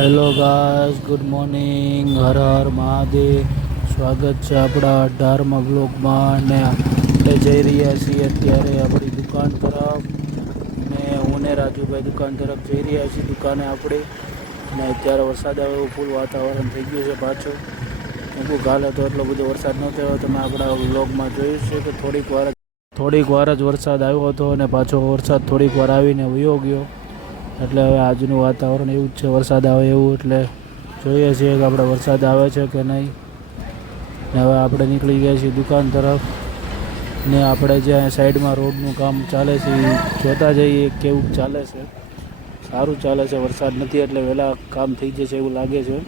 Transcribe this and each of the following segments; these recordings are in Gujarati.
Hello guys, good morning. હર હર મહાદેવ. સ્વાગત છે આપણા 18મા બ્લોગમાં. ને આપણે જઈ રહ્યા છીએ અત્યારે આપણી દુકાન તરફ. ને હું ને રાજુભાઈ દુકાન તરફ જઈ રહ્યા છીએ, દુકાને આપણી. ને અત્યારે વરસાદ આવે એવું ફૂલ વાતાવરણ થઈ ગયું છે પાછું. હું કાલે તો એટલો બધો વરસાદ ન થયો. તમે આપણા બ્લોગમાં જોયું છે કે થોડીક વાર જ વરસાદ આવ્યો હતો અને પાછો વરસાદ થોડીક વાર આવીને વયો ગયો. એટલે હવે આજનું વાતાવરણ એવું જ છે, વરસાદ આવે એવું. એટલે જોઈએ છીએ કે આપણે વરસાદ આવે છે કે નહીં. ને હવે આપણે નીકળી ગયા છીએ દુકાન તરફ. ને આપણે જ્યાં સાઈડમાં રોડનું કામ ચાલે છે એ જોતા જઈએ કેવું ચાલે છે. સારું ચાલે છે, વરસાદ નથી એટલે વહેલા કામ થઈ જશે એવું લાગે છે.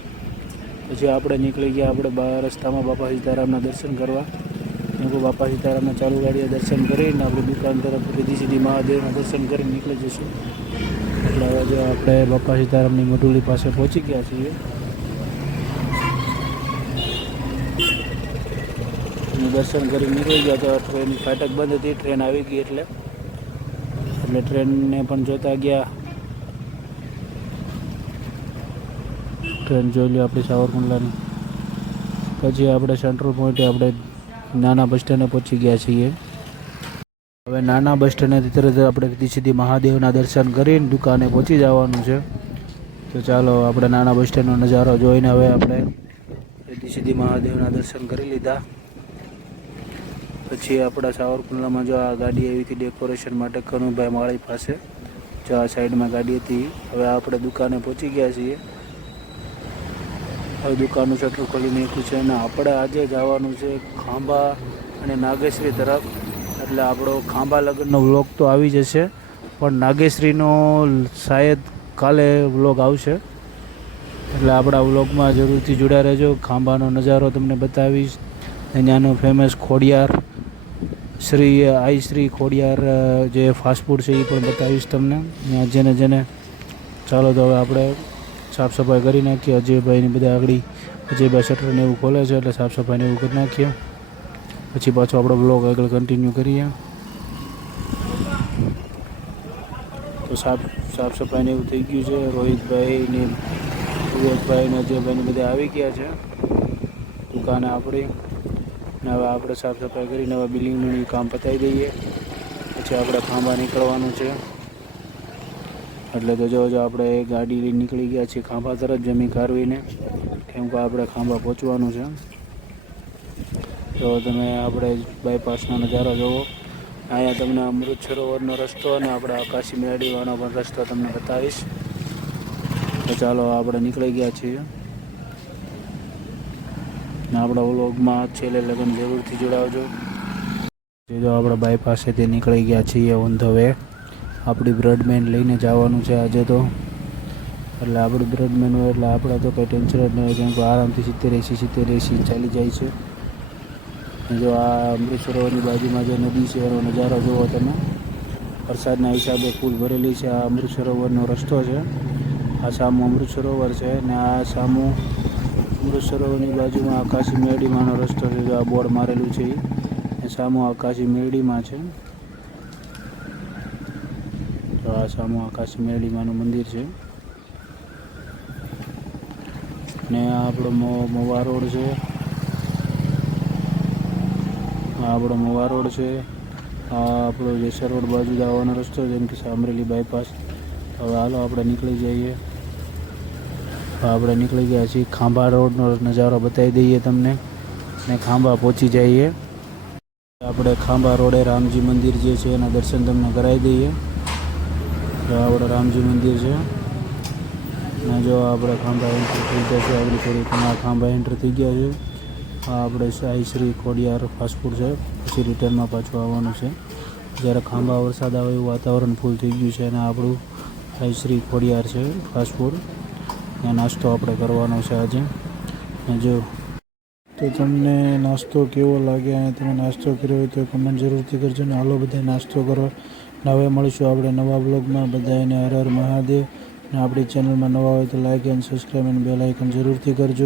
પછી આપણે નીકળી ગયા આપણે રસ્તામાં બાપા સીતારામના દર્શન કરવા. બાપા સીતારામના ચાલુ ગાડીએ દર્શન કરીને આપણી દુકાન તરફ રિદ્ધિ સિદ્ધિ મહાદેવના દર્શન કરીને નીકળી જઈશું. એટલે હવે જો આપણે બાપા સીતારામની મઢુલી પાસે પહોંચી ગયા છીએ. દર્શન કરી નીકળી ગયા તો ટ્રેન ફાટક બંધ હતી, ટ્રેન આવી ગઈ એટલે ટ્રેનને પણ જોતા ગયા. ટ્રેન જોઈ લો આપણી સાવરકુંડલાની. પછી આપણે સેન્ટ્રલ પોઈન્ટે આપણે નાના બસ સ્ટેન્ડે પહોંચી ગયા છીએ. હવે નાના બસ સ્ટેન્ડેથી તરત આપણે રિદ્ધિ સિદ્ધિ મહાદેવના દર્શન કરીને દુકાને પહોંચી જવાનું છે. તો ચાલો આપણે નાના બસ સ્ટેન્ડનો નજારો જોઈને હવે આપણે રિદ્ધિ સિદ્ધિ મહાદેવના દર્શન કરી લીધા. પછી આપણા સાવરકુંડલામાં જો આ ગાડી આવી હતી ડેકોરેશન માટે કનુભાઈ માળી પાસે, જો આ સાઈડમાં ગાડી હતી. હવે આપણે દુકાને પહોંચી ગયા છીએ. હવે દુકાનનું શટર ખોલી નાખ્યું છે અને આપણે આજે જવાનું છે ખાંભા અને નાગેશ્રી તરફ. એટલે આપણો ખાંભા લગ્નનો વ્લોગ તો આવી જશે, પણ નાગેશ્રીનો શાયદ કાલે વ્લોગ આવશે. એટલે આપણા વ્લોગમાં જરૂરથી જોડાઈ રહેજો. ખાંભાનો નજારો તમને બતાવીશ. ત્યાંનો ફેમસ ખોડિયાર શ્રી ખોડિયાર જે ફાસ્ટફૂડ છે એ પણ બતાવીશ તમને. જેને ચાલો તો હવે આપણે સાફ સફાઈ કરી નાખીએ. અજયભાઈની બધા આગળ અજયભાઈ શટરને એવું ખોલે છે એટલે સાફ સફાઈને એવું કરી નાખીએ. પછી પાછો આપણો બ્લોગ આગળ કન્ટિન્યુ કરીએ. તો સાફ સફાઈને એવું થઈ ગયું છે. રોહિતભાઈ ને વિવેકભાઈ ને અજયભાઈને બધા આવી ગયા છે દુકાને આપણી. ને હવે આપણે સાફ સફાઈ કરીને હવે બિલ્ડિંગનું કામ પતાવી દઈએ. પછી આપણે ખાંભા નીકળવાનું છે. એટલે તો જો આપણે ગાડી લઈને નીકળી ગયા છીએ ખાંભા તરફ જમી કારવીને, કેમ કે આપણે ખાંભા પહોંચવાનું છે. તો તમે આપણે બાયપાસનો નજારો જુઓ. અહીંયા તમને અમૃત સરોવરનો રસ્તો અને આપણે આકાશી મેળીવાનો પણ રસ્તો તમને બતાવીશ. તો ચાલો આપણે નીકળી ગયા છીએ. ને આપણા વ્લોગમાં છેલ્લે લગન જરૂરથી જોડાવજો. જો આપણે બાયપાસેથી નીકળી ગયા છીએ ઓન ધ વે. આપણી બ્રડમેન લઈને જવાનું છે આજે તો. એટલે આપણી બ્રડમેન હોય એટલે આપણે તો કંઈ ટેન્શન જ નહીં હોય, કેમ કે આરામથી 70-80 ચાલી જાય છે. જો આ અમૃત સરોવરની બાજુમાં જે નદી છે એનો નજારો જુઓ તમે. વરસાદના હિસાબે ફૂલ ભરેલી છે. આ અમૃત સરોવરનો રસ્તો છે. આ સામું અમૃત સરોવર છે ને આ સામું અમૃત સરોવરની બાજુમાં આકાશી મેરડીમાંનો રસ્તો છે. જો આ બોર્ડ મારેલું છે એ સામું આકાશી મેરડીમાં છે. તો આ સામું આકાશી મેરડીમાંનું મંદિર છે. ને આ આપણો મોવા રોડ છે. આ આપણો મોવા રોડ છે. આ આપણો જેસર રોડ બાજુ જવાનો રસ્તો જેમ કે અમરેલી બાયપાસ. હવે હાલો આપણે નીકળી જઈએ. આપણે નીકળી ગયા છીએ. ખાંભા રોડનો નજારો બતાવી દઈએ તમને ને ખાંભા પહોંચી જઈએ. આપણે ખાંભા રોડે રામજી મંદિર જે છે એના દર્શન તમને કરાવી દઈએ. તો આપણે રામજી મંદિર છે ને જો આપણે ખાંભા એન્ટ્રી થઈ ગયા છે. આપણી થોડી ઘણા ખાંભા એન્ટ્રી થઈ ગયા છે. આ આપણે સાઈ શ્રી ખોડિયાર ફાસ્ટફૂડ છે. પછી રિટર્નમાં પાછું આવવાનું છે. જ્યારે ખાંભા વરસાદ આવે એવું વાતાવરણ ફૂલ થઈ ગયું છે અને આપણું સાઈ શ્રી ખોડિયાર છે ફાસ્ટફૂડ. ત્યાં નાસ્તો આપણે કરવાનો છે આજે. જો તો તમને નાસ્તો કેવો લાગે અને તમે નાસ્તો કર્યો હોય તો કમેન્ટ જરૂરથી કરજો. ને હાલો બધા નાસ્તો કરો. હવે મળીશું આપણે નવા બ્લોગમાં. બધાને હર હર મહાદેવ. ને આપણી ચેનલમાં નવા હોય તો લાઈક એન્ડ સબસ્ક્રાઈબ અને બેલ આઇકન જરૂરથી કરજો.